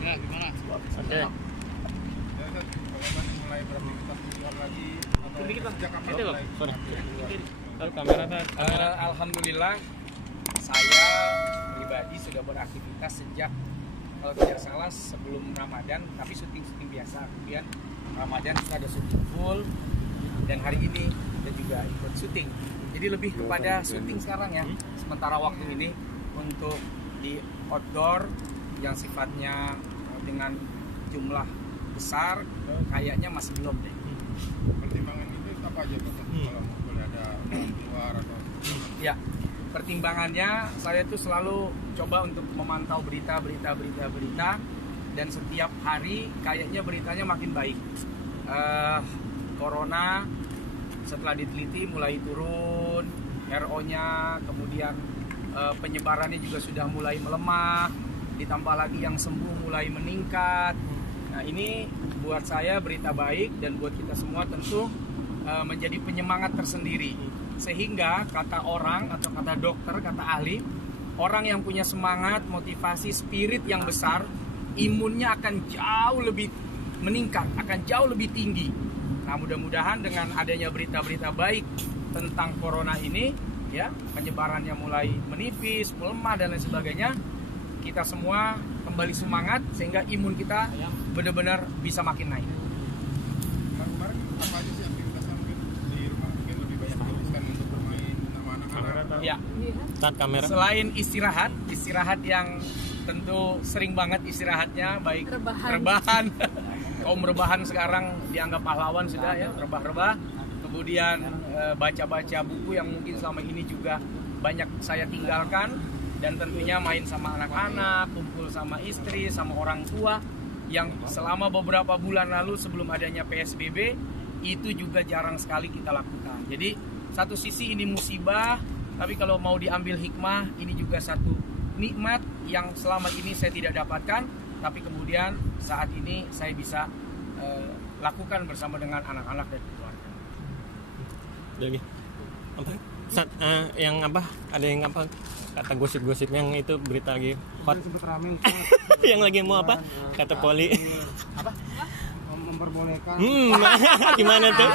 Ya, gimana? Oke. Mulai beraktivitas di luar lagi atau sejak kapan Itu loh, mulai? sorry. Kamera. Alhamdulillah saya pribadi sudah beraktivitas sejak kalau tidak salah sebelum Ramadan, tapi syuting biasa. Kemudian Ramadan kita ada syuting full dan hari ini kita juga ikut syuting. Jadi lebih kepada syuting sekarang ya. Sementara waktu ini untuk di outdoor yang sifatnya dengan jumlah besar kayaknya masih belum deh. Pertimbangan itu apa aja Pak? Kalau boleh ada orang luar atau Ya, pertimbangannya saya tuh selalu coba untuk memantau berita dan setiap hari kayaknya beritanya makin baik. Corona setelah diteliti mulai turun, RO-nya, kemudian penyebarannya juga sudah mulai melemah, ditambah lagi yang sembuh mulai meningkat. Nah ini buat saya berita baik dan buat kita semua tentu menjadi penyemangat tersendiri. Sehingga kata orang atau kata dokter, kata ahli, orang yang punya semangat, motivasi, spirit yang besar, imunnya akan jauh lebih meningkat, akan jauh lebih tinggi. Nah mudah-mudahan dengan adanya berita-berita baik tentang corona ini, ya penyebarannya mulai menipis, melemah dan lain sebagainya, kita semua kembali semangat sehingga imun kita benar-benar bisa makin naik. kemarin apa aja sih aktivitasnya mungkin di rumah mungkin lebih banyak dihabiskan untuk bermain sama anak-anak. Ya. Saat kamera. Selain istirahat yang tentu sering banget istirahatnya, baik rebahan. Kaum rebahan sekarang dianggap pahlawan sudah ya, rebah-rebah. Kemudian baca-baca buku yang mungkin selama ini juga banyak saya tinggalkan, dan tentunya main sama anak-anak, kumpul sama istri, sama orang tua yang selama beberapa bulan lalu sebelum adanya PSBB itu juga jarang sekali kita lakukan. Jadi satu sisi ini musibah, tapi kalau mau diambil hikmah, ini juga satu nikmat yang selama ini saya tidak dapatkan, tapi kemudian saat ini saya bisa lakukan bersama dengan anak-anak dan keluarga. Lagi apa? Saat yang apa? Ada yang apa? Kata gosip-gosip yang itu berita lagi hot. Yang lagi mau apa? Kata poli. Apa? Memperbolehkan. Gimana tuh?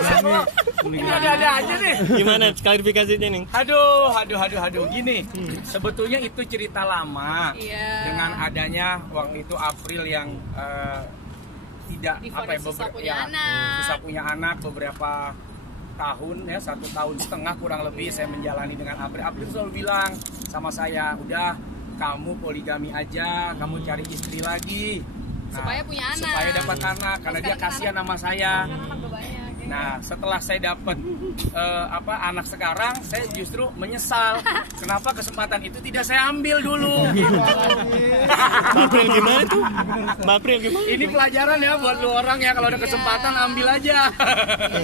Ini ada aja nih. Gimana klarifikasinya nih? Aduh. Gini, sebetulnya itu cerita lama. Dengan adanya waktu itu April yang tidak susah punya anak beberapa tahun ya, 1,5 tahun kurang lebih saya menjalani dengan April. April selalu bilang sama saya, udah kamu poligami aja, kamu cari istri lagi. Nah, supaya punya anak, supaya dapat anak, karena dia kasihan sama saya. Nah, setelah saya dapat anak sekarang, saya justru menyesal kenapa kesempatan itu tidak saya ambil dulu. Bapril gimana tuh? Bapril gimana? Ini pelajaran ya buat lu orang ya, kalau ada kesempatan ambil aja.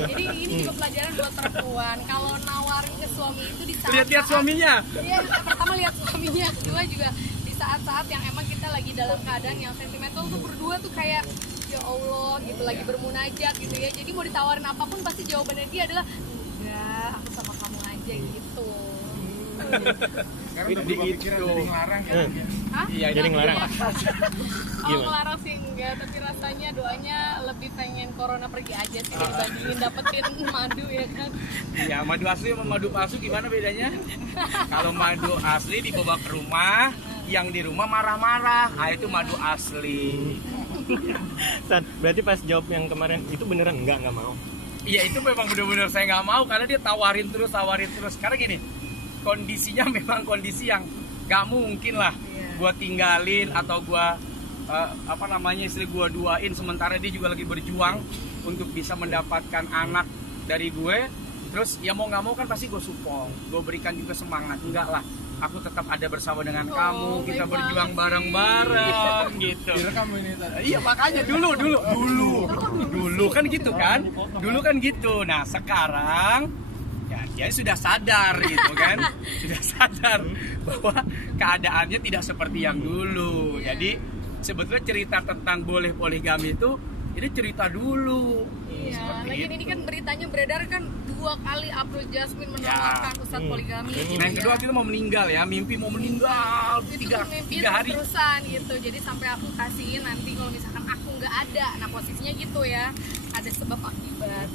Jadi ini juga pelajaran buat perempuan. Kalau nawarin ke suami itu di saat lihat suaminya. Iya, pertama lihat suaminya, kedua juga di saat-saat yang emang kita lagi dalam keadaan yang sentimental tuh berdua tuh kayak ya Allah gitu, lagi bermunajat gitu ya. Jadi mau ditawarin apapun pasti jawabannya dia adalah enggak, aku sama kamu aja gitu. Sekarang udah berubah pikiran jadi ngelarang ya. Hah? Iya, Jadi ngelarang. Oh, ngelarang sih enggak, tapi rasanya doanya lebih pengen corona pergi aja sih dibandingin dapetin madu ya kan. Iya, madu asli sama madu palsu gimana bedanya? Kalau madu asli dibawa ke rumah, yang di rumah marah-marah, nah itu madu asli. Berarti pas jawab yang kemarin itu beneran nggak mau? Iya, itu memang benar-benar saya nggak mau karena dia tawarin terus. Karena gini, kondisinya memang kondisi yang nggak mungkin lah gua tinggalin atau gua istri gua duain sementara dia juga lagi berjuang untuk bisa mendapatkan anak dari gue. Terus ya mau nggak mau kan pasti gue support, gue berikan juga semangat. Enggak lah, aku tetap ada bersama dengan kamu, kita berjuang bareng-bareng gitu. Direkam ini tadi. Iya, makanya dulu kan gitu kan, Nah sekarang ya dia sudah sadar gitu kan, sudah sadar bahwa keadaannya tidak seperti yang dulu. Jadi sebetulnya cerita tentang boleh poligami itu Jadi cerita dulu. Iya, Seperti lagi itu. ini kan beritanya beredar kan 2 kali April Jasmine menawarkan Ustadz poligami. gitu Nah, yang kedua ya. kita mau meninggal ya, mimpi mau meninggal Itu tiga tuh mimpi hari. terusan gitu. Jadi sampai aku kasihin nanti kalau misalkan aku nggak ada. Nah, posisinya gitu ya. Ada sebab akibat.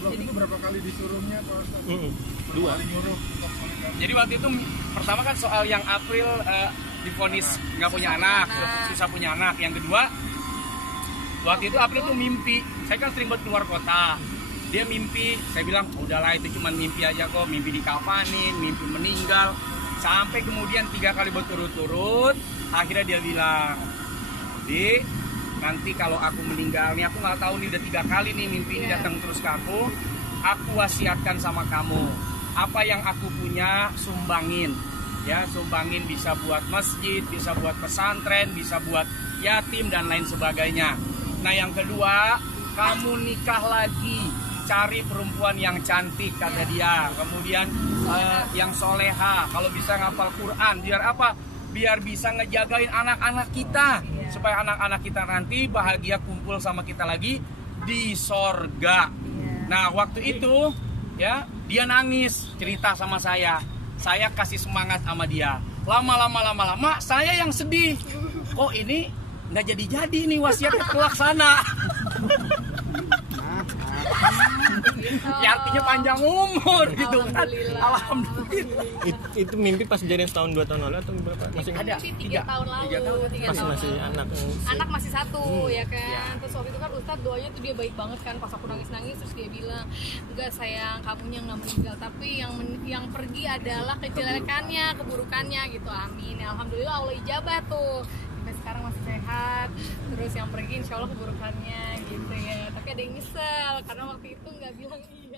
Waktu itu berapa kali disuruhnya Pak Ustaz? Dua. Kali nyuruh untuk poligami. Jadi waktu itu pertama kan soal yang April divonis nggak punya Susah anak, punya anak. susah punya anak. Yang kedua, waktu itu April tuh mimpi. Saya kan sering buat keluar kota. Dia mimpi, saya bilang udahlah itu cuma mimpi aja kok, mimpi dikafanin, mimpi meninggal. Sampai kemudian 3 kali berturut-turut, akhirnya dia bilang, "Di, nanti kalau aku meninggal nih, aku nggak tahu nih udah 3 kali nih mimpi ini datang terus ke aku wasiatkan sama kamu, apa yang aku punya sumbangin, ya sumbangin bisa buat masjid, bisa buat pesantren, bisa buat yatim dan lain sebagainya. Nah yang kedua, kamu nikah lagi, cari perempuan yang cantik kata dia, kemudian yang soleha, kalau bisa ngapal Quran, biar apa? Biar bisa ngejagain anak-anak kita, supaya anak-anak kita nanti bahagia kumpul sama kita lagi di sorga." Nah waktu itu ya dia nangis cerita sama saya kasih semangat sama dia. Lama saya yang sedih, kok ini nggak jadi nih wasiatnya terlaksana. Ya artinya panjang umur gitu kan. Alhamdulillah. Itu mimpi pas kejadian setahun 2 tahun lalu atau berapa? Masih Ada Mimpi 3 tiga. tahun lalu. 3 tahun. 3 pas tahun masih lalu. anak. Anak masih 1 ya kan. Terus waktu itu kan Ustadz doanya tuh dia baik banget kan, pas aku nangis-nangis terus dia bilang, "Enggak sayang, kamunya nggak meninggal, tapi yang pergi adalah kejelekannya, keburukannya gitu." Amin. Ya, alhamdulillah Allah ijabah tuh. Sampai sekarang masih sehat. Terus yang pergi insya Allah keburukannya gitu ya. Tapi ada yang nyesel karena waktu itu nggak bilang iya.